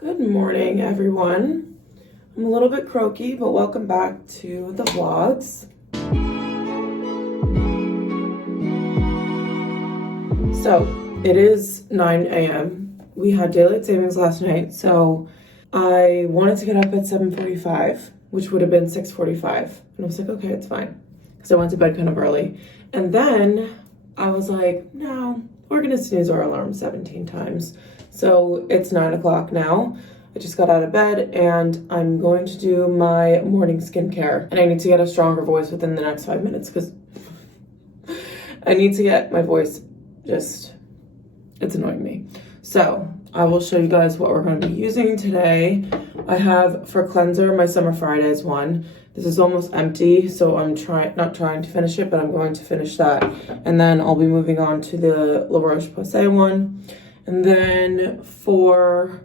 Good morning, everyone. I'm a little bit croaky, but welcome back to the vlogs. So, it is 9 a.m. We had daylight savings last night, so I wanted to get up at 7:45, which would have been 6:45. And I was like, okay, it's fine, because I went to bed kind of early. And then I was like, no, we're gonna snooze our alarm 17 times. So it's 9 o'clock now. I just got out of bed and I'm going to do my morning skincare. And I need to get a stronger voice within the next 5 minutes because I need to get my voice it's annoying me. So I will show you guys what we're going to be using today. I have for cleanser my Summer Fridays one. This is almost empty, so I'm not trying to finish it, but I'm going to finish that. And then I'll be moving on to the La Roche-Posay one. And then for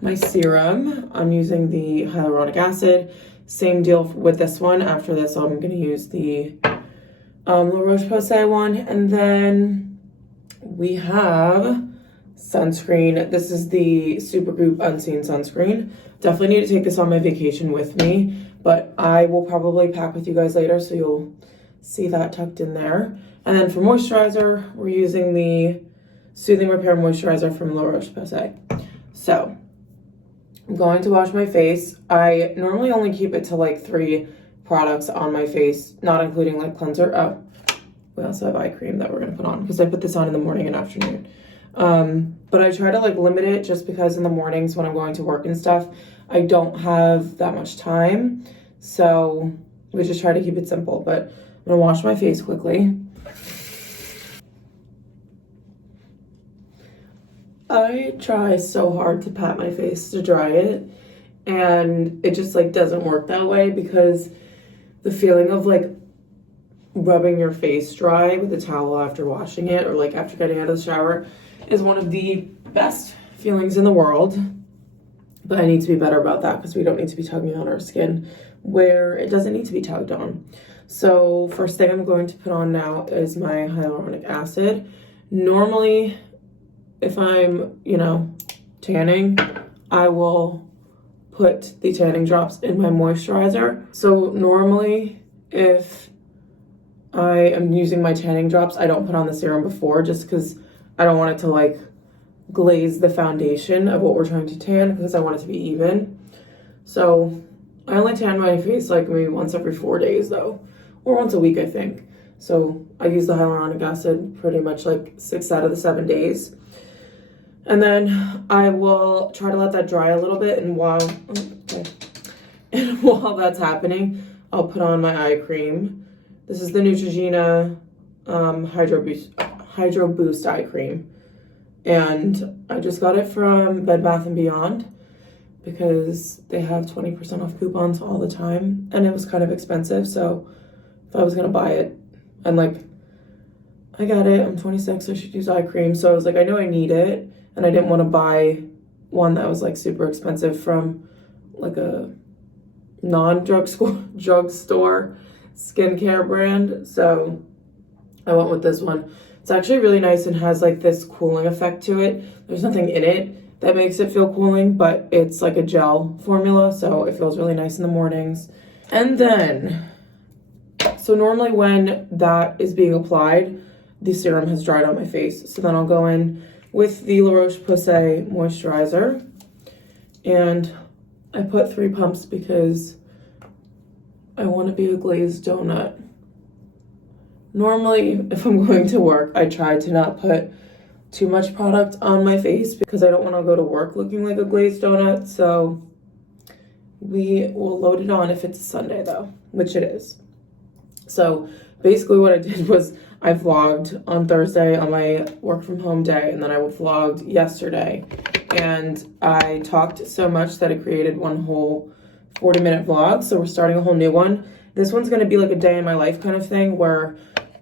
my serum, I'm using the hyaluronic acid. Same deal with this one. After this, I'm going to use the La Roche-Posay one. And then we have sunscreen. This is the Supergoop Unseen Sunscreen. Definitely need to take this on my vacation with me, but I will probably pack with you guys later, so you'll see that tucked in there. And then for moisturizer, we're using the Soothing Repair Moisturizer from La Roche-Posay. So, I'm going to wash my face. I normally only keep it to like 3 products on my face, not including like cleanser. Oh, we also have eye cream that we're going to put on because I put this on in the morning and afternoon. But I try to like limit it just because in the mornings when I'm going to work and stuff, I don't have that much time. So we just try to keep it simple. But I'm going to wash my face quickly. I try so hard to pat my face to dry it, and it just like doesn't work that way because the feeling of like rubbing your face dry with a towel after washing it or like after getting out of the shower is one of the best feelings in the world. But I need to be better about that because we don't need to be tugging on our skin where it doesn't need to be tugged on. So first thing I'm going to put on now is my hyaluronic acid. Normally, if I'm, tanning, I will put the tanning drops in my moisturizer. So normally, if I am using my tanning drops, I don't put on the serum before just because I don't want it to like glaze the foundation of what we're trying to tan because I want it to be even. So I only tan my face like maybe once every 4 days though, or once a week, I think. So I use the hyaluronic acid pretty much like 6 out of the 7 days. And then I will try to let that dry a little bit, and while that's happening, I'll put on my eye cream. This is the Neutrogena Hydro Boost eye cream. And I just got it from Bed Bath & Beyond because they have 20% off coupons all the time. And it was kind of expensive, so if I was going to buy it, and like, I got it, I'm 26, I should use eye cream. So I was like, I know I need it. And I didn't want to buy one that was like super expensive from like a drugstore skincare brand. So I went with this one. It's actually really nice and has like this cooling effect to it. There's nothing in it that makes it feel cooling, but it's like a gel formula, so it feels really nice in the mornings. And then, so normally when that is being applied, the serum has dried on my face. So then I'll go in with the La Roche-Posay moisturizer, and I put 3 pumps because I want to be a glazed donut. Normally, if I'm going to work, I try to not put too much product on my face because I don't want to go to work looking like a glazed donut. So we will load it on if it's a Sunday though, which it is. So basically what I did was I vlogged on Thursday on my work from home day, and then I vlogged yesterday. And I talked so much that I created one whole 40-minute vlog. So we're starting a whole new one. This one's going to be like a day in my life kind of thing where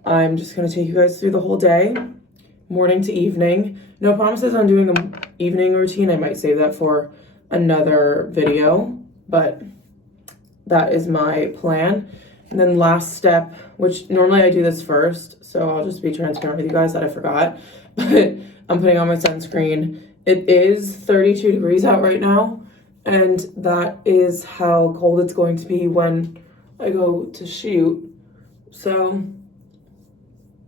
I'm just going to take you guys through the whole day, morning to evening. No promises on doing an evening routine. I might save that for another video, but that is my plan. And then last step, which normally I do this first, so I'll just be transparent with you guys that I forgot, but I'm putting on my sunscreen It is 32 degrees out right now, and that is how cold it's going to be when I go to shoot. So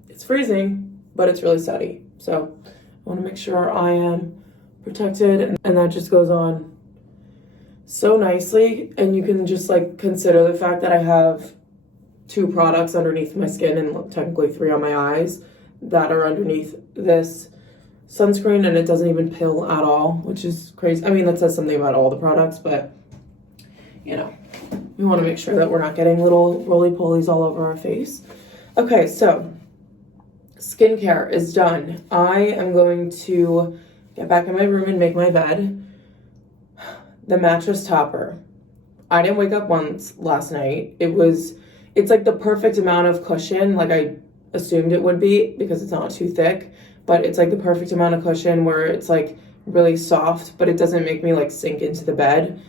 it's freezing, but it's really sunny. So I want to make sure I am protected, and that just goes on so nicely. And you can just like consider the fact that I have 2 products underneath my skin and technically 3 on my eyes that are underneath this sunscreen, and it doesn't even pill at all, which is crazy. I mean, that says something about all the products, but you know, we want to make sure that we're not getting little roly-polies all over our face. Okay, so skincare is done. I am going to get back in my room and make my bed. The mattress topper. I didn't wake up once last night. It's like the perfect amount of cushion, like I assumed it would be because it's not too thick, but it's like the perfect amount of cushion where it's like really soft, but it doesn't make me like sink into the bed.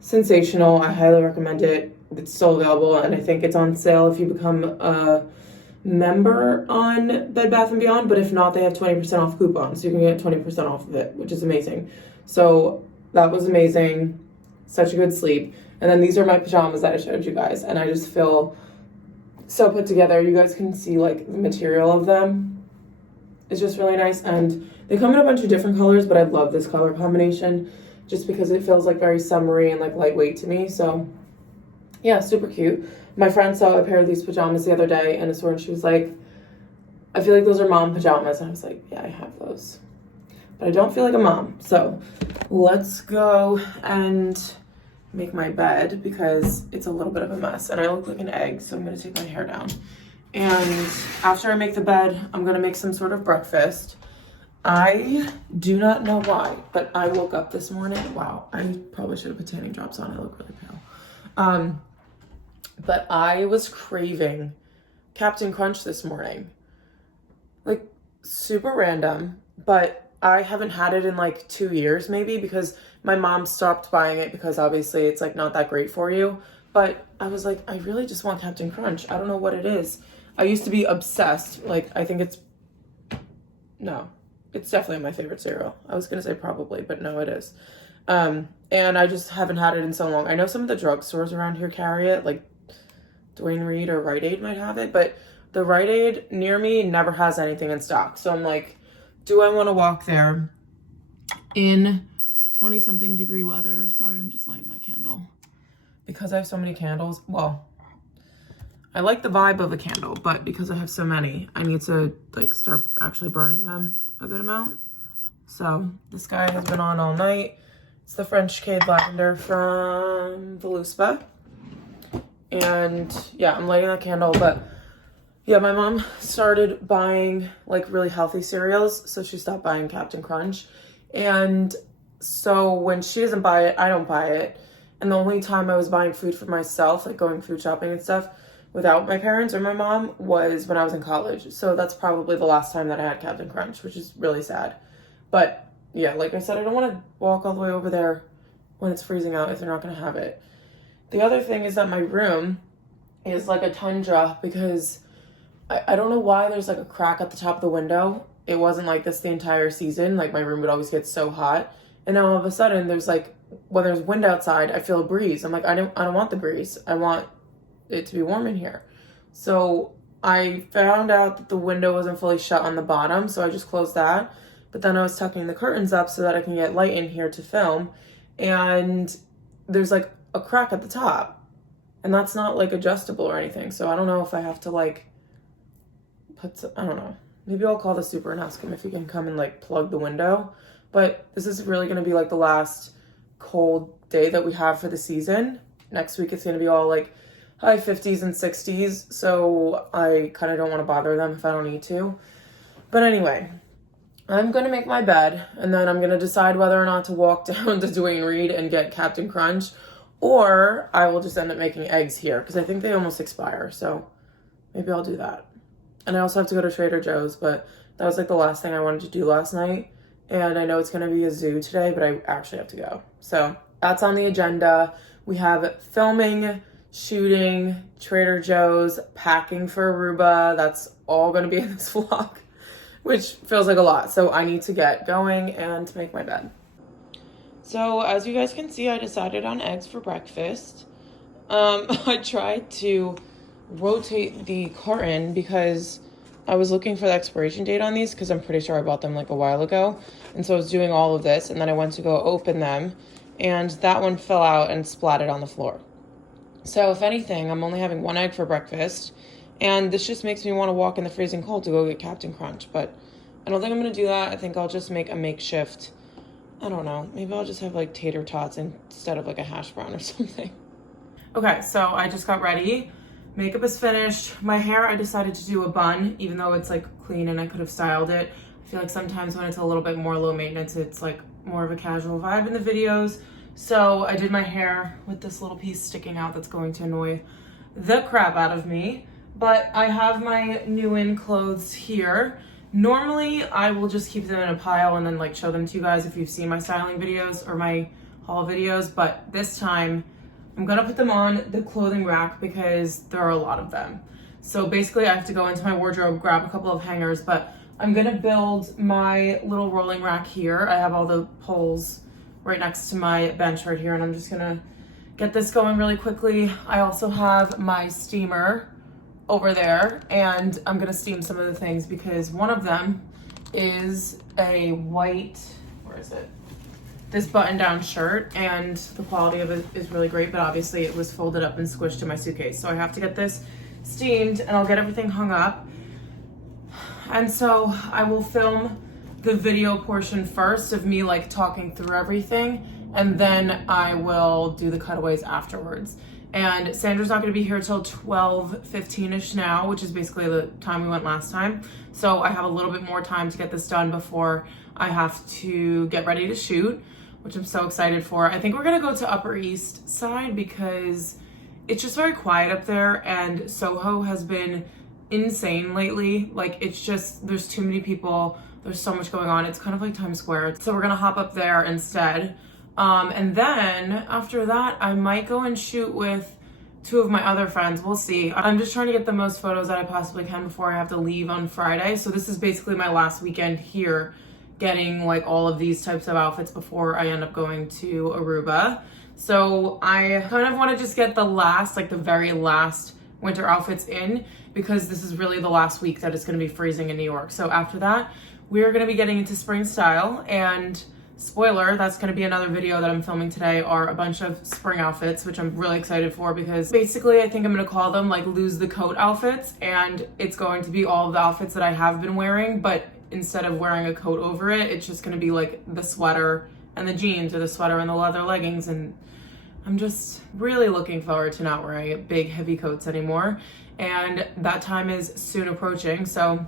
Sensational. I highly recommend it. It's still available, and I think it's on sale if you become a member on Bed Bath & Beyond, but if not, they have 20% off coupons, so you can get 20% off of it, which is amazing. So that was amazing. Such a good sleep. And then these are my pajamas that I showed you guys, and I just feel so put together. You guys can see like the material of them. It's just really nice, and they come in a bunch of different colors, but I love this color combination just because it feels like very summery and like lightweight to me. So yeah, super cute. My friend saw a pair of these pajamas the other day in a store, and she was like, I feel like those are mom pajamas. And I was like, yeah, I have those, but I don't feel like a mom. So let's go and make my bed because it's a little bit of a mess and I look like an egg, so I'm gonna take my hair down. And after I make the bed, I'm gonna make some sort of breakfast. I do not know why, but I woke up this morning. Wow, I probably should have put tanning drops on. I look really pale. But I was craving Captain Crunch this morning. Like, super random, but I haven't had it in like 2 years maybe because my mom stopped buying it because obviously it's like not that great for you. But I was like, I really just want Captain Crunch. I don't know what it is. I used to be obsessed. Like, I think it's definitely my favorite cereal. I was gonna say probably, but no, it is. And I just haven't had it in so long. I know some of the drugstores around here carry it, like Duane Reade or Rite Aid might have it, but the Rite Aid near me never has anything in stock. So I'm like, do I want to walk there in 20-something degree weather? Sorry, I'm just lighting my candle. Because I have so many candles, well, I like the vibe of a candle, but because I have so many, I need to like start actually burning them a good amount. So the sky has been on all night. It's the French Cade Lavender from Voluspa. And yeah, I'm lighting that candle, but yeah, my mom started buying like really healthy cereals, so she stopped buying Captain Crunch. And so when she doesn't buy it, I don't buy it. And the only time I was buying food for myself, like going food shopping and stuff, without my parents or my mom was when I was in college. So that's probably the last time that I had Captain Crunch, which is really sad. But yeah, like I said, I don't want to walk all the way over there when it's freezing out if they're not going to have it. The other thing is that my room is like a tundra because I don't know why there's like a crack at the top of the window. It wasn't like this the entire season. Like my room would always get so hot. And now all of a sudden there's like, when there's wind outside, I feel a breeze. I'm like, I don't want the breeze. I want it to be warm in here. So I found out that the window wasn't fully shut on the bottom, so I just closed that. But then I was tucking the curtains up so that I can get light in here to film. And there's like a crack at the top. And that's not like adjustable or anything. So I don't know if I have to like I don't know. Maybe I'll call the super and ask him if he can come and like plug the window. But this is really going to be like the last cold day that we have for the season. Next week it's going to be all like high 50s and 60s. So I kind of don't want to bother them if I don't need to. But anyway, I'm going to make my bed and then I'm going to decide whether or not to walk down to Duane Reade and get Captain Crunch, or I will just end up making eggs here because I think they almost expire. So maybe I'll do that. And I also have to go to Trader Joe's, but that was like the last thing I wanted to do last night. And I know it's going to be a zoo today, but I actually have to go. So that's on the agenda. We have filming, shooting, Trader Joe's, packing for Aruba. That's all going to be in this vlog. which feels like a lot. So I need to get going and make my bed. So as you guys can see, I decided on eggs for breakfast. I tried to rotate the carton because I was looking for the expiration date on these because I'm pretty sure I bought them like a while ago. And so I was doing all of this, and then I went to go open them, and that one fell out and splatted on the floor. So if anything, I'm only having one egg for breakfast, and this just makes me want to walk in the freezing cold to go get Captain Crunch, but I don't think I'm going to do that. I think I'll just make a makeshift, I don't know, maybe I'll just have like tater tots instead of like a hash brown or something. Okay, so I just got ready. Makeup is finished. My hair, I decided to do a bun, even though it's like clean and I could have styled it. I feel like sometimes when it's a little bit more low maintenance, it's like more of a casual vibe in the videos. So I did my hair with this little piece sticking out that's going to annoy the crap out of me. But I have my new in clothes here. Normally, I will just keep them in a pile and then like show them to you guys if you've seen my styling videos or my haul videos. But this time, I'm gonna put them on the clothing rack because there are a lot of them. So basically I have to go into my wardrobe, grab a couple of hangers, but I'm gonna build my little rolling rack here. I have all the poles right next to my bench right here, and I'm just gonna get this going really quickly. I also have my steamer over there, and I'm gonna steam some of the things because one of them is a white, where is it? This button-down shirt, and the quality of it is really great, but obviously it was folded up and squished in my suitcase. So I have to get this steamed, and I'll get everything hung up. And so I will film the video portion first of me like talking through everything, and then I will do the cutaways afterwards. And Sandra's not gonna be here till 12:15-ish now, which is basically the time we went last time. So I have a little bit more time to get this done before I have to get ready to shoot, which I'm so excited for. I think we're gonna go to Upper East Side because it's just very quiet up there, and Soho has been insane lately. Like, it's just, there's too many people, there's so much going on. It's kind of like Times Square. So we're gonna hop up there instead. And then after that, I might go and shoot with two of my other friends. We'll see. I'm just trying to get the most photos that I possibly can before I have to leave on Friday. So this is basically my last weekend here, getting like all of these types of outfits before I end up going to Aruba. So I kind of want to just get the last, like the very last winter outfits in, because this is really the last week that it's going to be freezing in New York. So after that, we're going to be getting into spring style, and spoiler, that's going to be another video that I'm filming today, are a bunch of spring outfits, which I'm really excited for, because basically I think I'm going to call them like lose the coat outfits, and it's going to be all of the outfits that I have been wearing, but instead of wearing a coat over it, it's just gonna be like the sweater and the jeans, or the sweater and the leather leggings. And I'm just really looking forward to not wearing big heavy coats anymore. And that time is soon approaching. So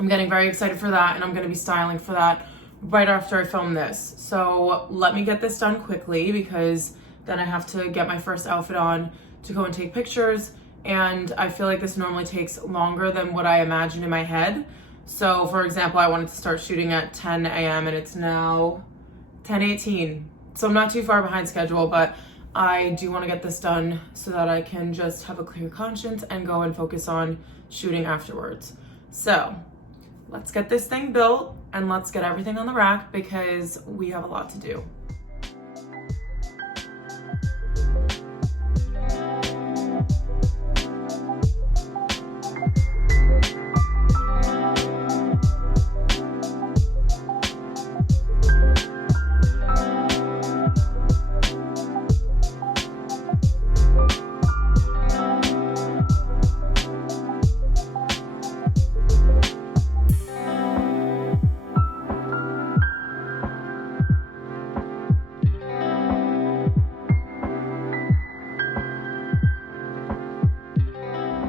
I'm getting very excited for that, and I'm gonna be styling for that right after I film this. So let me get this done quickly, because then I have to get my first outfit on to go and take pictures. And I feel like this normally takes longer than what I imagined in my head. So for example, I wanted to start shooting at 10 a.m. and it's now 10:18. So I'm not too far behind schedule, but I do want to get this done so that I can just have a clear conscience and go and focus on shooting afterwards. So let's get this thing built and let's get everything on the rack, because we have a lot to do.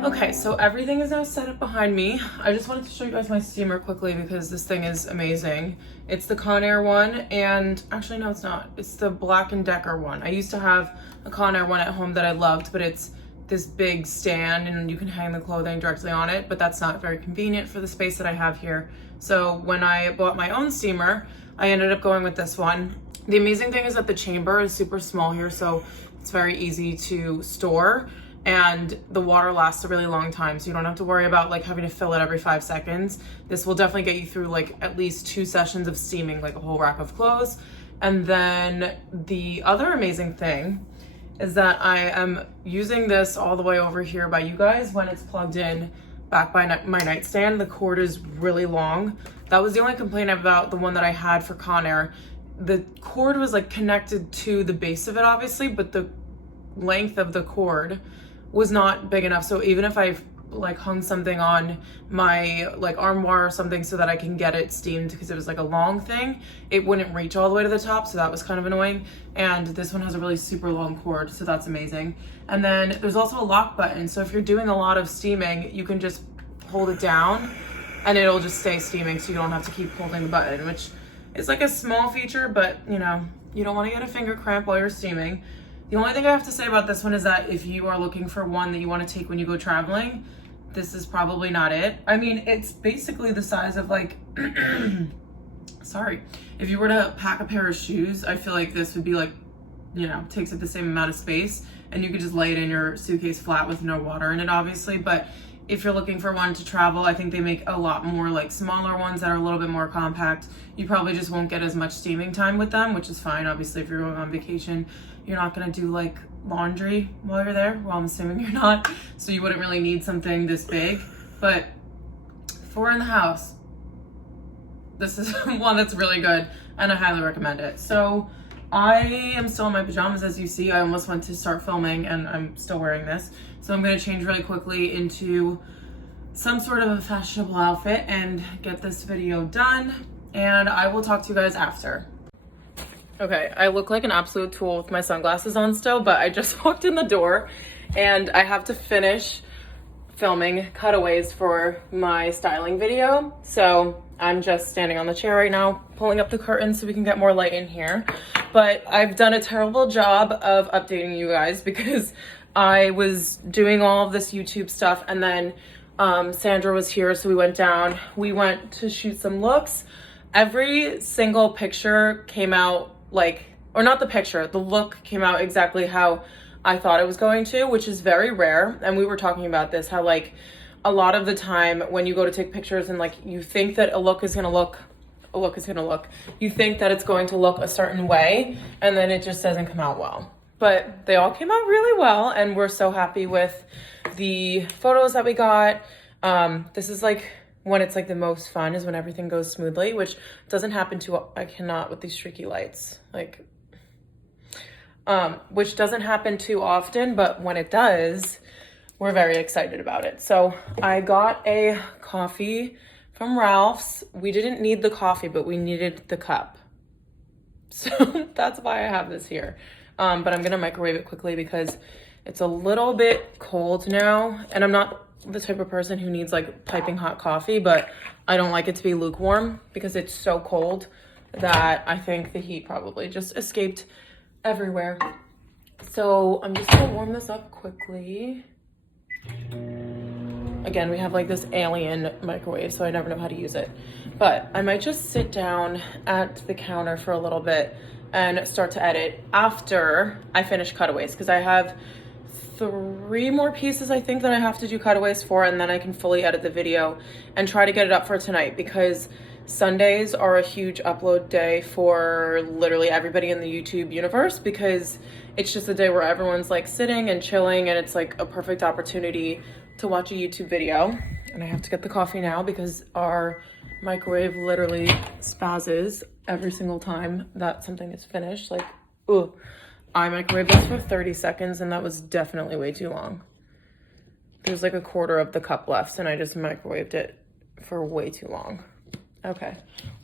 Okay, so everything is now set up behind me. I just wanted to show you guys my steamer quickly because this thing is amazing. It's the Conair one, and actually no, it's not. It's the Black & Decker one. I used to have a Conair one at home that I loved, but it's this big stand and you can hang the clothing directly on it, but that's not very convenient for the space that I have here. So when I bought my own steamer, I ended up going with this one. The amazing thing is that the chamber is super small here, so it's very easy to store. and the water lasts a really long time, so you don't have to worry about like having to fill it every 5 seconds. This will definitely get you through like at least 2 sessions of steaming like a whole rack of clothes. And then the other amazing thing is that I am using this all the way over here by you guys when it's plugged in back by my nightstand. The cord is really long. That was the only complaint about the one that I had for Conair. The cord was like connected to the base of it obviously, but the length of the cord was not big enough. So even if I like hung something on my like armoire or something so that I can get it steamed, because it was like a long thing, it wouldn't reach all the way to the top, so that was kind of annoying. And this one has a really super long cord, so that's amazing. And then there's also a lock button, so if you're doing a lot of steaming, you can just hold it down and it'll just stay steaming, so you don't have to keep holding the button, which is like a small feature, but you know, you don't want to get a finger cramp while you're steaming. The only thing I have to say about this one is that if you are looking for one that you want to take when you go traveling, this is probably not it. I mean, it's basically the size of like, sorry, if you were to pack a pair of shoes, I feel like this would be like, you know, takes up the same amount of space, and you could just lay it in your suitcase flat with no water in it, obviously. But if you're looking for one to travel, I think they make a lot more like smaller ones that are a little bit more compact. You probably just won't get as much steaming time with them, which is fine. Obviously, if you're going on vacation, you're not gonna do like laundry while you're there. Well, I'm assuming you're not, so you wouldn't really need something this big. But for in the house, this is one that's really good, and I highly recommend it. So I am still in my pajamas, as you see. I almost went to start filming and I'm still wearing this. So I'm gonna change really quickly into some sort of a fashionable outfit and get this video done, and I will talk to you guys after. Okay, I look like an absolute tool with my sunglasses on still, but I just walked in the door and I have to finish filming cutaways for my styling video. So I'm just standing on the chair right now, pulling up the curtain so we can get more light in here. But I've done a terrible job of updating you guys because I was doing all of this YouTube stuff, and then Sandra was here, so we went down. We went to shoot some looks. Every single picture came out like, or not the picture, the look came out exactly how I thought it was going to, which is very rare. And we were talking about this, how like a lot of the time when you go to take pictures and like you think that a look is gonna look, you think that it's going to look a certain way, and then it just doesn't come out well. But they all came out really well, and we're so happy with the photos that we got. This is like when it's like the most fun, is when everything goes smoothly, which doesn't happen I cannot with these streaky lights, like, which doesn't happen too often, but when it does, we're very excited about it. So I got a coffee from Ralph's. We didn't need the coffee, but we needed the cup. So that's why I have this here. But I'm gonna microwave it quickly because it's a little bit cold now, and I'm not the type of person who needs like piping hot coffee, but I don't like it to be lukewarm because it's so cold that I think the heat probably just escaped everywhere. So I'm just gonna warm this up quickly. Again, we have like this alien microwave, so I never know how to use it. But I might just sit down at the counter for a little bit and start to edit after I finish cutaways, because I have 3 more pieces I think that I have to do cutaways for, and then I can fully edit the video and try to get it up for tonight, because Sundays are a huge upload day for literally everybody in the YouTube universe, because it's just a day where everyone's like sitting and chilling, and it's like a perfect opportunity to watch a YouTube video. And I have to get the coffee now because our microwave literally spazzes every single time that something is finished. Like, ugh. I microwaved this for 30 seconds and that was definitely way too long. There's like a quarter of the cup left and I just microwaved it for way too long. Okay.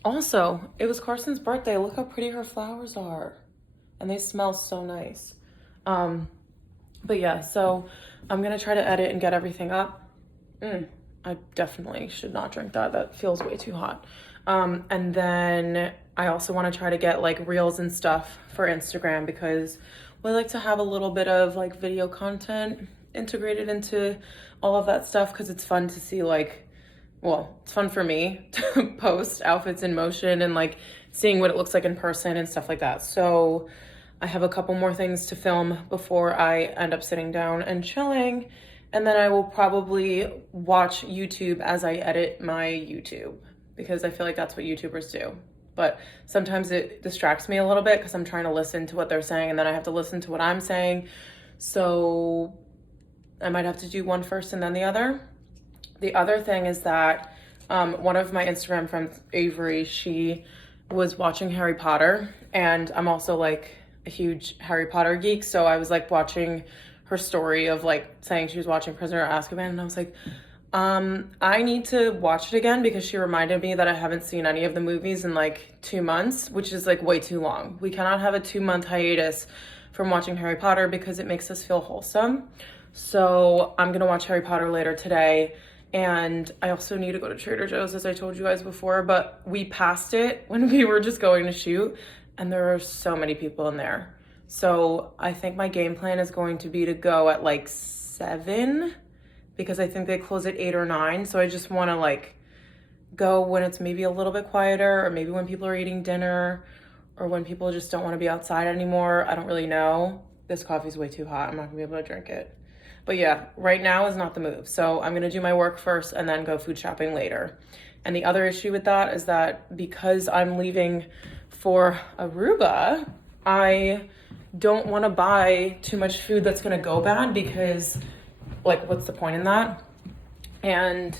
Also, it was Carson's birthday. Look how pretty her flowers are. And they smell so nice. But yeah, so I'm gonna try to edit and get everything up. I definitely should not drink that. That feels way too hot. And then I also want to try to get like reels and stuff for Instagram, because we like to have a little bit of like video content integrated into all of that stuff, because it's fun to see like, well, it's fun for me to post outfits in motion and like seeing what it looks like in person and stuff like that. So I have a couple more things to film before I end up sitting down and chilling. And then I will probably watch YouTube as I edit my YouTube, because I feel like that's what YouTubers do. But sometimes it distracts me a little bit because I'm trying to listen to what they're saying and then I have to listen to what I'm saying. So I might have to do one first and then the other. The other thing is that one of my Instagram friends, Avery, she was watching Harry Potter, and I'm also like a huge Harry Potter geek. So I was like watching her story of like saying she was watching Prisoner of Azkaban, and I was like, I need to watch it again because she reminded me that I haven't seen any of the movies in like 2 months, which is like way too long. We cannot have a 2-month hiatus from watching Harry Potter because it makes us feel wholesome. So I'm gonna watch Harry Potter later today. And I also need to go to Trader Joe's, as I told you guys before, but we passed it when we were just going to shoot, and there are so many people in there. So I think my game plan is going to be to go at like 7, because I think they close at 8 or 9. So I just want to like go when it's maybe a little bit quieter, or maybe when people are eating dinner, or when people just don't want to be outside anymore. I don't really know. This coffee's way too hot. I'm not gonna be able to drink it. But yeah, right now is not the move. So I'm gonna do my work first and then go food shopping later. And the other issue with that is that because I'm leaving for Aruba, I don't wanna buy too much food that's gonna go bad, because like, what's the point in that? And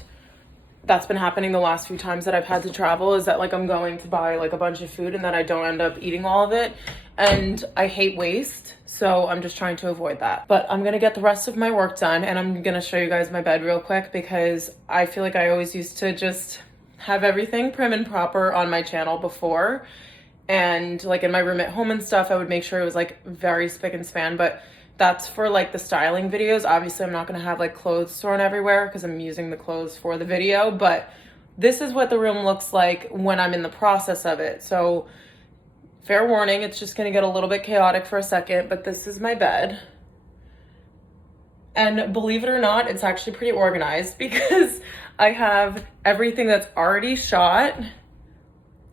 that's been happening the last few times that I've had to travel, is that like I'm going to buy like a bunch of food and then I don't end up eating all of it. And I hate waste, so I'm just trying to avoid that. But I'm gonna get the rest of my work done, and I'm gonna show you guys my bed real quick, because I feel like I always used to just have everything prim and proper on my channel before. And like in my room at home and stuff, I would make sure it was like very spick and span, but that's for like the styling videos. Obviously I'm not gonna have like clothes thrown everywhere because I'm using the clothes for the video, but this is what the room looks like when I'm in the process of it. So fair warning, it's just gonna get a little bit chaotic for a second, but this is my bed. And believe it or not, it's actually pretty organized, because I have everything that's already shot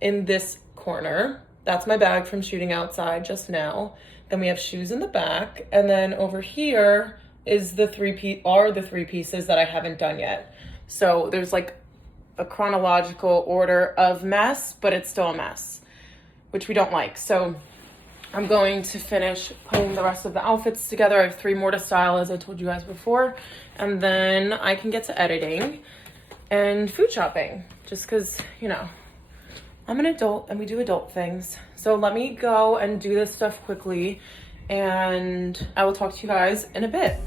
in this corner. That's my bag from shooting outside just now. Then we have shoes in the back, and then over here is the three pieces that I haven't done yet. So there's like a chronological order of mess, but it's still a mess, which we don't like. So I'm going to finish putting the rest of the outfits together. I have 3 more to style, as I told you guys before, and then I can get to editing and food shopping, just because, you know, I'm an adult and we do adult things. So let me go and do this stuff quickly, and I will talk to you guys in a bit.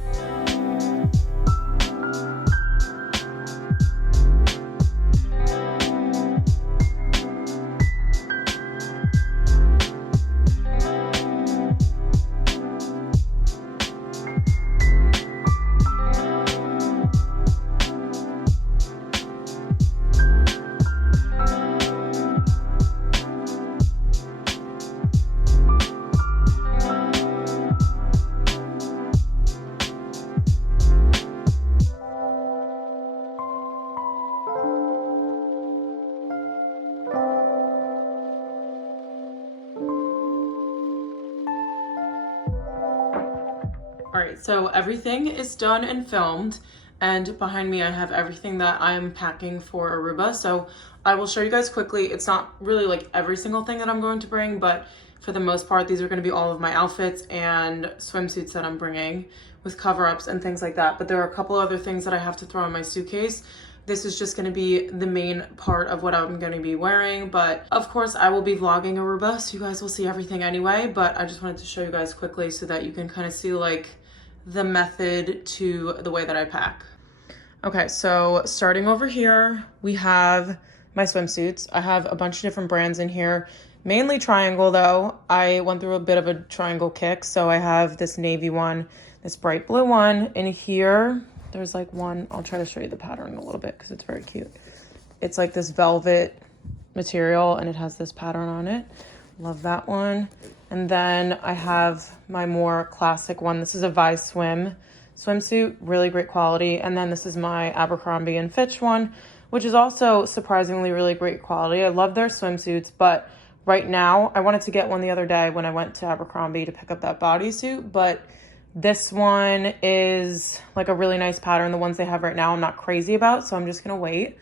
All right, so everything is done and filmed, and behind me I have everything that I'm packing for Aruba. So I will show you guys quickly. It's not really like every single thing that I'm going to bring, but for the most part, these are gonna be all of my outfits and swimsuits that I'm bringing, with cover-ups and things like that. But there are a couple other things that I have to throw in my suitcase. This is just gonna be the main part of what I'm gonna be wearing, but of course I will be vlogging Aruba, so you guys will see everything anyway, but I just wanted to show you guys quickly so that you can kind of see like the method to the way that I pack. Okay, so starting over here, we have my swimsuits. I have a bunch of different brands in here, mainly Triangle though. I went through a bit of a Triangle kick, so I have this navy one, this bright blue one. In here, there's like one, I'll try to show you the pattern a little bit because it's very cute. It's like this velvet material and it has this pattern on it. Love that one. And then I have my more classic one. This is a Vi Swim swimsuit, really great quality. And then this is my Abercrombie and Fitch one, which is also surprisingly really great quality. I love their swimsuits, but right now. I wanted to get one the other day when I went to Abercrombie to pick up that bodysuit, but this one is like a really nice pattern. The ones they have right now I'm not crazy about, so I'm just gonna wait.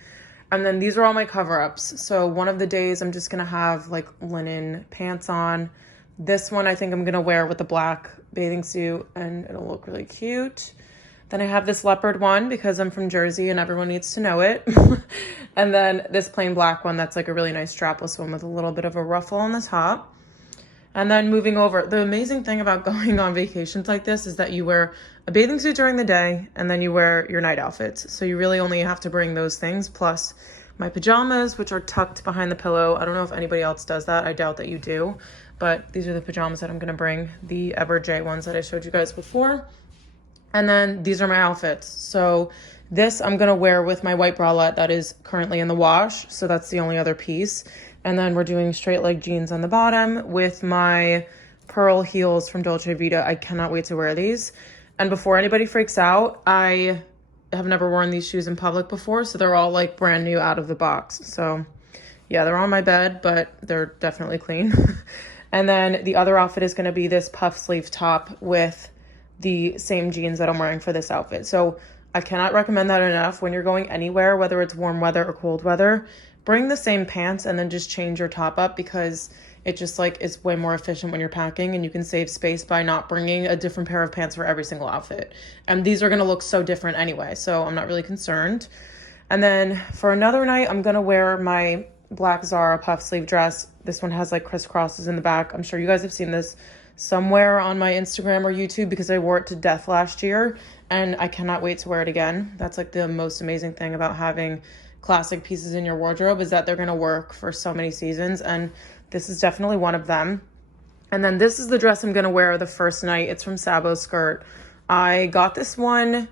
And then these are all my cover-ups. So one of the days I'm just gonna have like linen pants on. This one I think I'm gonna wear with the black bathing suit and it'll look really cute. Then I have this leopard one because I'm from Jersey and everyone needs to know it. And then this plain black one that's like a really nice strapless one with a little bit of a ruffle on the top. And then moving over, the amazing thing about going on vacations like this is that you wear a bathing suit during the day and then you wear your night outfits. So you really only have to bring those things plus my pajamas, which are tucked behind the pillow. I don't know if anybody else does that. I doubt that you do, but these are the pajamas that I'm gonna bring, the Everjay ones that I showed you guys before. And then these are my outfits. So this I'm gonna wear with my white bralette that is currently in the wash. So that's the only other piece. And then we're doing straight leg jeans on the bottom with my pearl heels from Dolce Vita. I cannot wait to wear these. And before anybody freaks out, I have never worn these shoes in public before. So they're all like brand new out of the box. So yeah, they're on my bed, but they're definitely clean. And then the other outfit is gonna be this puff sleeve top with the same jeans that I'm wearing for this outfit. So I cannot recommend that enough. When you're going anywhere, whether it's warm weather or cold weather, bring the same pants and then just change your top up because it just like is way more efficient when you're packing and you can save space by not bringing a different pair of pants for every single outfit. And these are gonna look so different anyway, so I'm not really concerned. And then for another night, I'm gonna wear my black Zara puff sleeve dress. This one has like crisscrosses in the back. I'm sure you guys have seen this somewhere on my Instagram or YouTube because I wore it to death last year and I cannot wait to wear it again. That's like the most amazing thing about having classic pieces in your wardrobe is that they're gonna work for so many seasons, and this is definitely one of them. And then this is the dress I'm gonna wear the first night. It's from Sabo Skirt. I got this one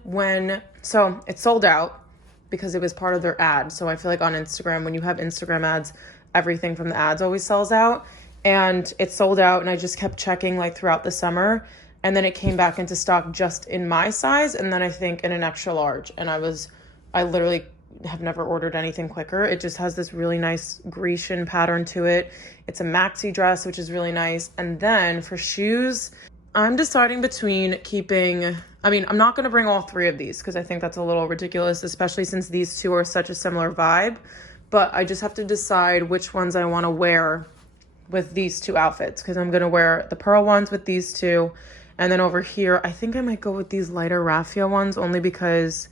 so it sold out because it was part of their ad. So I feel like on Instagram, when you have Instagram ads, everything from the ads always sells out. And it sold out and I just kept checking like throughout the summer. And then it came back into stock just in my size. And then I think in an extra large. And I literally have never ordered anything quicker. It just has this really nice Grecian pattern to it. It's a maxi dress, which is really nice. And then for shoes, I'm deciding between I'm not going to bring all three of these because I think that's a little ridiculous, especially since these two are such a similar vibe. But I just have to decide which ones I want to wear with these two outfits because I'm going to wear the pearl ones with these two. And then over here, I think I might go with these lighter raffia ones only because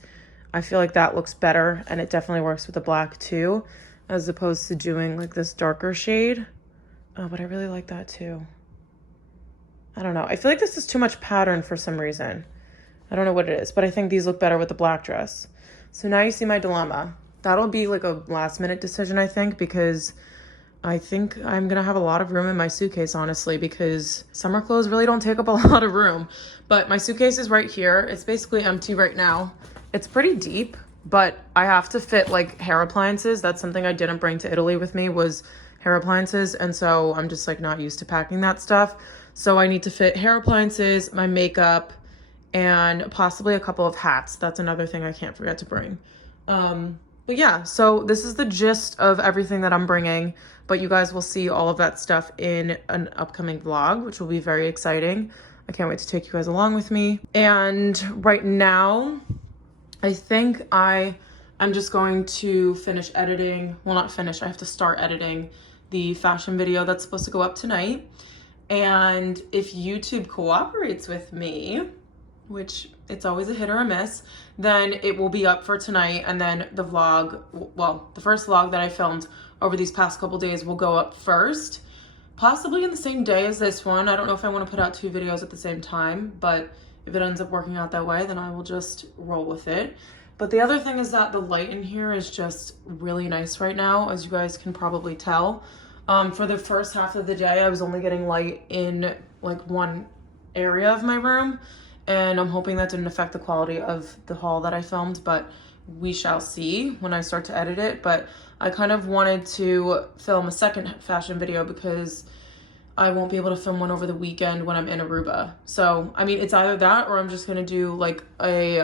I feel like that looks better and it definitely works with the black too, as opposed to doing like this darker shade. Oh, but I really like that too. I don't know. I feel like this is too much pattern for some reason. I don't know what it is, but I think these look better with the black dress. So now you see my dilemma. That'll be like a last minute decision, I think, because I think I'm gonna have a lot of room in my suitcase, honestly, because summer clothes really don't take up a lot of room. But my suitcase is right here. It's basically empty right now. It's pretty deep, but I have to fit like hair appliances. That's something I didn't bring to Italy with me was hair appliances. And so I'm just like not used to packing that stuff. So I need to fit hair appliances, my makeup, and possibly a couple of hats. That's another thing I can't forget to bring. But yeah, so this is the gist of everything that I'm bringing, but you guys will see all of that stuff in an upcoming vlog, which will be very exciting. I can't wait to take you guys along with me. And right now, I think I'm just going to finish editing. Well, not finish, I have to start editing the fashion video that's supposed to go up tonight. And if YouTube cooperates with me, which it's always a hit or a miss, then it will be up for tonight. And then the vlog, well, the first vlog that I filmed over these past couple days will go up first, possibly in the same day as this one. I don't know if I want to put out two videos at the same time, but if it ends up working out that way, then I will just roll with it. But the other thing is that the light in here is just really nice right now, as you guys can probably tell. For the first half of the day, I was only getting light in like one area of my room, and I'm hoping that didn't affect the quality of the haul that I filmed, but we shall see when I start to edit it. But I kind of wanted to film a second fashion video because I won't be able to film one over the weekend when I'm in Aruba. So, I mean, it's either that or I'm just gonna do like a,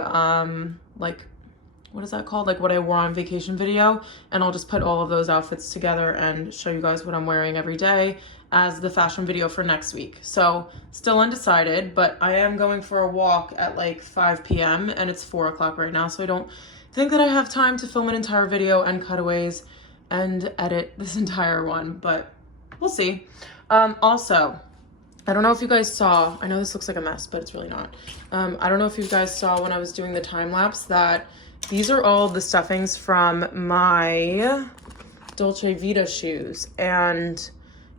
what is that called? Like what I wore on vacation video. And I'll just put all of those outfits together and show you guys what I'm wearing every day as the fashion video for next week. So still undecided, but I am going for a walk at like 5 p.m. and it's 4 o'clock right now. So I don't think that I have time to film an entire video and cutaways and edit this entire one, but we'll see. Also, I don't know if you guys saw, I know this looks like a mess, but it's really not. I don't know if you guys saw when I was doing the time lapse that these are all the stuffings from my Dolce Vita shoes. And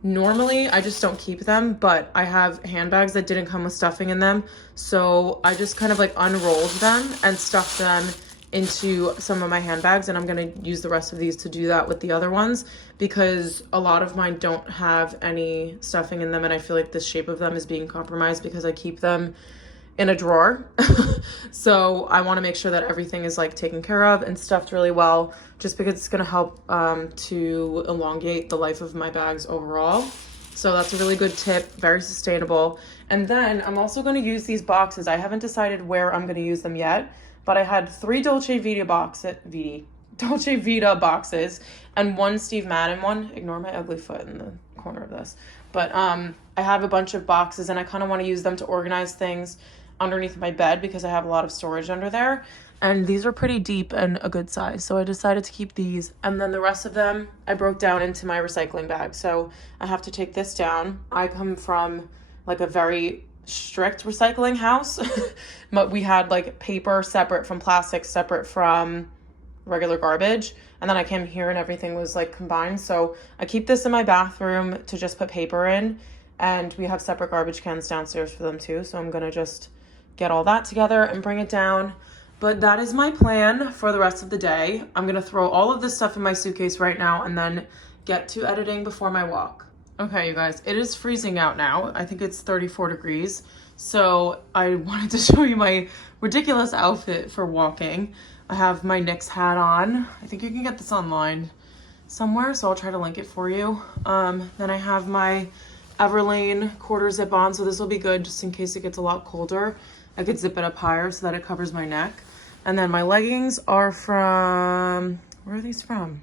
normally I just don't keep them, but I have handbags that didn't come with stuffing in them. So I just kind of like unrolled them and stuffed them into some of my handbags, and I'm gonna use the rest of these to do that with the other ones because a lot of mine don't have any stuffing in them, and I feel like the shape of them is being compromised because I keep them in a drawer. So I want to make sure that everything is like taken care of and stuffed really well, just because it's going to help to elongate the life of my bags overall. So that's a really good tip, very sustainable. And then I'm also going to use these boxes. I haven't decided where I'm going to use them yet, but I had 3 Dolce Vita boxes and 1 Steve Madden one. Ignore my ugly foot in the corner of this. But I have a bunch of boxes and I kind of want to use them to organize things underneath my bed because I have a lot of storage under there. And these are pretty deep and a good size. So I decided to keep these. And then the rest of them I broke down into my recycling bag. So I have to take this down. I come from like a very strict recycling house. But we had like paper separate from plastic, separate from regular garbage. And then I came here and everything was like combined. So I keep this in my bathroom to just put paper in. And we have separate garbage cans downstairs for them too. So I'm going to just get all that together and bring it down. But that is my plan for the rest of the day. I'm going to throw all of this stuff in my suitcase right now and then get to editing before my walk. Okay, you guys, it is freezing out now. I think it's 34 degrees. So I wanted to show you my ridiculous outfit for walking. I have my NYX hat on. I think you can get this online somewhere, so I'll try to link it for you. Then I have my Everlane quarter zip on, so this will be good just in case it gets a lot colder. I could zip it up higher so that it covers my neck. And then my leggings are from, where are these from?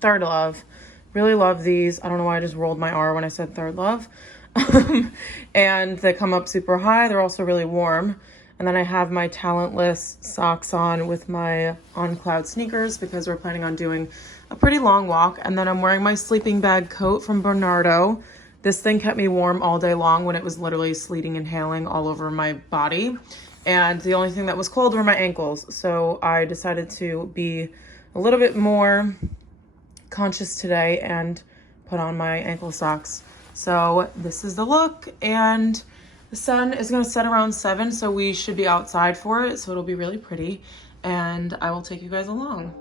Third Love. Really love these. I don't know why I just rolled my R when I said Third Love. And they come up super high. They're also really warm. And then I have my Talentless socks on with my On Cloud sneakers because we're planning on doing a pretty long walk. And then I'm wearing my sleeping bag coat from Bernardo. This thing kept me warm all day long when it was literally sleeting and hailing all over my body. And the only thing that was cold were my ankles. So I decided to be a little bit more conscious today and put on my ankle socks. So this is the look, and the sun is going to set around 7, so we should be outside for it. So it'll be really pretty, and I will take you guys along.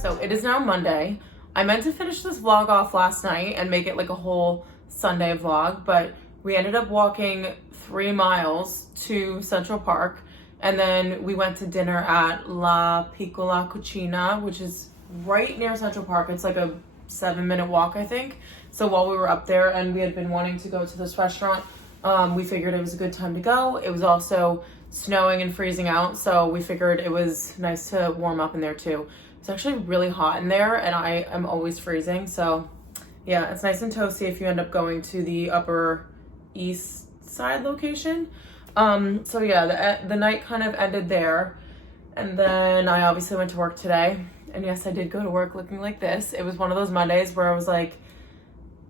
So it is now Monday. I meant to finish this vlog off last night and make it like a whole Sunday vlog, but we ended up walking 3 miles to Central Park, and then we went to dinner at La Piccola Cucina, which is right near Central Park. It's like a 7-minute walk, I think. So while we were up there and we had been wanting to go to this restaurant, we figured it was a good time to go. It was also snowing and freezing out, so we figured it was nice to warm up in there too. It's actually really hot in there, and I am always freezing. So yeah, it's nice and toasty if you end up going to the Upper East Side location. So yeah, the night kind of ended there. And then I obviously went to work today. And yes, I did go to work looking like this. It was one of those Mondays where I was like,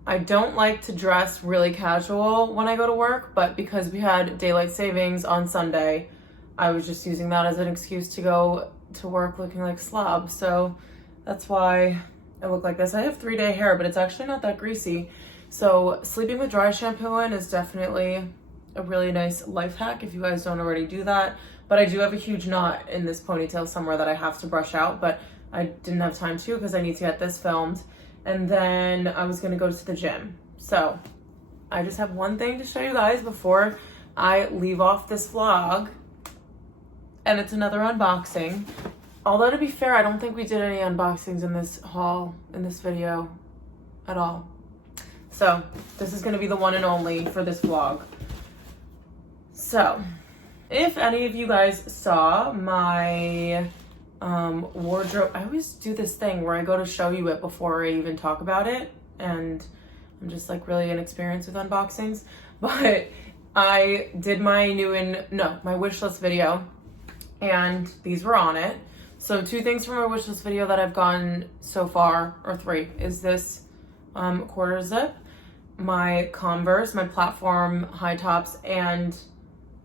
I don't like to dress really casual when I go to work, but because we had daylight savings on Sunday, I was just using that as an excuse to go to work looking like slob. So that's why I look like this. I have 3-day hair, but it's actually not that greasy. So sleeping with dry shampoo in is definitely a really nice life hack if you guys don't already do that. But I do have a huge knot in this ponytail somewhere that I have to brush out, but I didn't have time to because I need to get this filmed. And then I was gonna go to the gym. So I just have one thing to show you guys before I leave off this vlog. And it's another unboxing. Although to be fair, I don't think we did any unboxings in this haul, in this video at all. So this is gonna be the one and only for this vlog. So if any of you guys saw my wardrobe, I always do this thing where I go to show you it before I even talk about it, and I'm just like really inexperienced with unboxings, but I did my my wish list video, and these were on it. So 2 things from my wish list video that I've gotten so far, or 3, is this quarter zip, my Converse, my platform high tops, and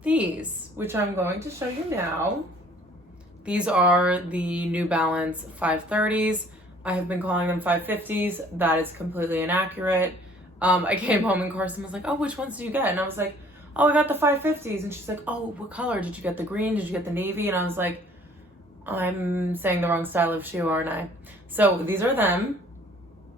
these, which I'm going to show you now. These are the New Balance 530s. I have been calling them 550s. That is completely inaccurate. I came home and Carson was like, oh, which ones do you get? And I was like, oh, I got the 550s. And she's like, oh, what color? Did you get the green? Did you get the navy? And I was like, I'm saying the wrong style of shoe, aren't I? So these are them.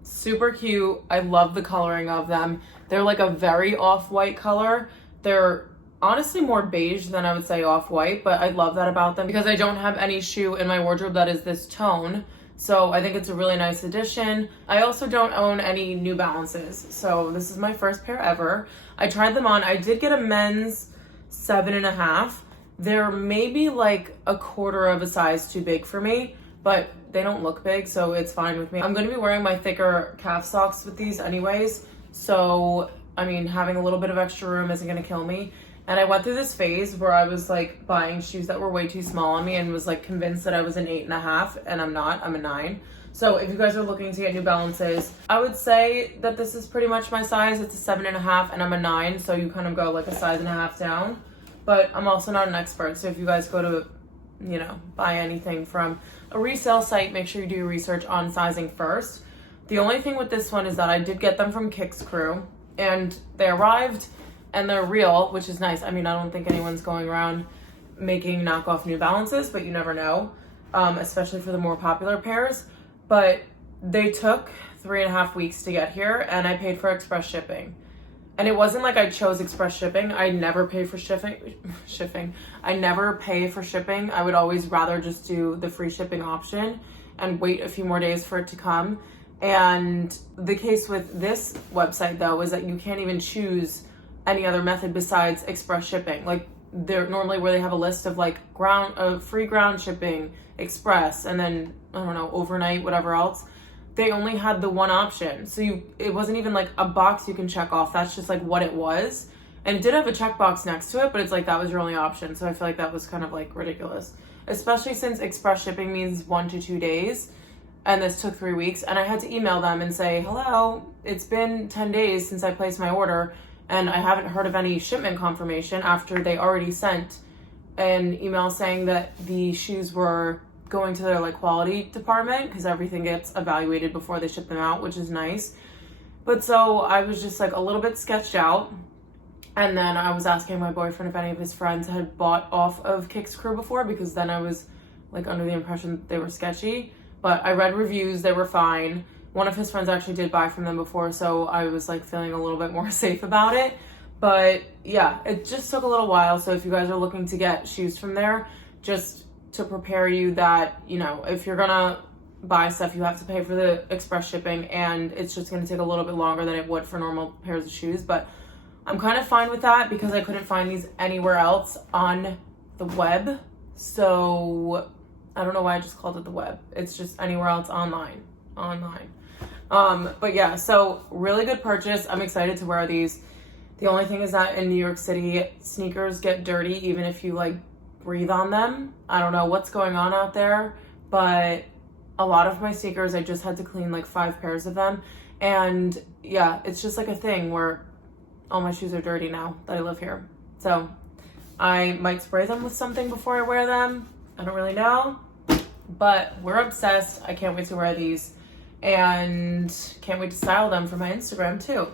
Super cute. I love the coloring of them. They're like a very off-white color. They're honestly more beige than I would say off-white, but I love that about them because I don't have any shoe in my wardrobe that is this tone. So I think it's a really nice addition. I also don't own any New Balances. So this is my first pair ever. I tried them on. I did get a men's 7.5. They're maybe like a quarter of a size too big for me, but they don't look big, so it's fine with me. I'm going to be wearing my thicker calf socks with these anyways. So, I mean, having a little bit of extra room isn't going to kill me. And I went through this phase where I was like buying shoes that were way too small on me and was like convinced that I was an 8.5, and I'm not, I'm a 9. So if you guys are looking to get New Balances, I would say that this is pretty much my size. It's a 7.5 and I'm a 9. So you kind of go like a size and a half down, but I'm also not an expert. So if you guys go to, you know, buy anything from a resale site, make sure you do your research on sizing first. The only thing with this one is that I did get them from Kicks Crew, and they arrived and they're real, which is nice. I mean, I don't think anyone's going around making knockoff New Balances, but you never know, especially for the more popular pairs. But they took 3.5 weeks to get here, and I paid for express shipping. And it wasn't like I chose express shipping. I never pay for shipping. I never pay for shipping. I would always rather just do the free shipping option and wait a few more days for it to come. And the case with this website, though, is that you can't even choose any other method besides express shipping. Like, they're normally where they have a list of like free ground shipping, express, and then, I don't know, overnight, whatever else. They only had the one option. So it wasn't even like a box you can check off. That's just like what it was. And it did have a checkbox next to it, but it's like that was your only option. So I feel like that was kind of like ridiculous, especially since express shipping means 1 to 2 days. And this took 3 weeks. And I had to email them and say, hello, it's been 10 days since I placed my order, and I haven't heard of any shipment confirmation, after they already sent an email saying that the shoes were going to their like quality department, because everything gets evaluated before they ship them out, which is nice. But so I was just like a little bit sketched out. And then I was asking my boyfriend if any of his friends had bought off of Kicks Crew before, because then I was like under the impression that they were sketchy. But I read reviews, they were fine. One of his friends actually did buy from them before, so I was like feeling a little bit more safe about it. But yeah, it just took a little while. So if you guys are looking to get shoes from there, just to prepare you that, you know, if you're gonna buy stuff, you have to pay for the express shipping, and it's just gonna take a little bit longer than it would for normal pairs of shoes. But I'm kind of fine with that because I couldn't find these anywhere else on the web. So I don't know why I just called it the web. It's just anywhere else online. But yeah, so really good purchase. I'm excited to wear these. The only thing is that in New York City, sneakers get dirty even if you like breathe on them. I don't know what's going on out there, but a lot of my sneakers, I just had to clean like 5 pairs of them. And yeah, it's just like a thing where all my shoes are dirty now that I live here. So I might spray them with something before I wear them. I don't really know, but we're obsessed. I can't wait to wear these, and can't wait to style them for my Instagram too.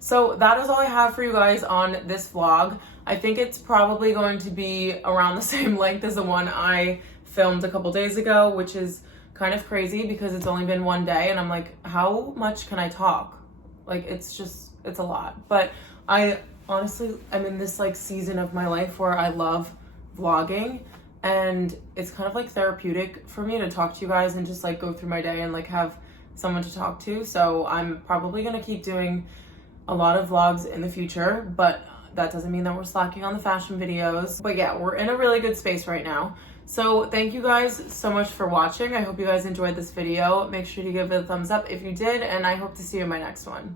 So that is all I have for you guys on this vlog. I think it's probably going to be around the same length as the one I filmed a couple days ago, which is kind of crazy because it's only been 1 day, and I'm like, how much can I talk? Like, it's a lot. But I honestly, I'm in this like season of my life where I love vlogging, and it's kind of like therapeutic for me to talk to you guys and just like go through my day and like have someone to talk to. So I'm probably gonna keep doing a lot of vlogs in the future, but that doesn't mean that we're slacking on the fashion videos. But yeah, we're in a really good space right now. So thank you guys so much for watching. I hope you guys enjoyed this video. Make sure to give it a thumbs up if you did, and I hope to see you in my next one.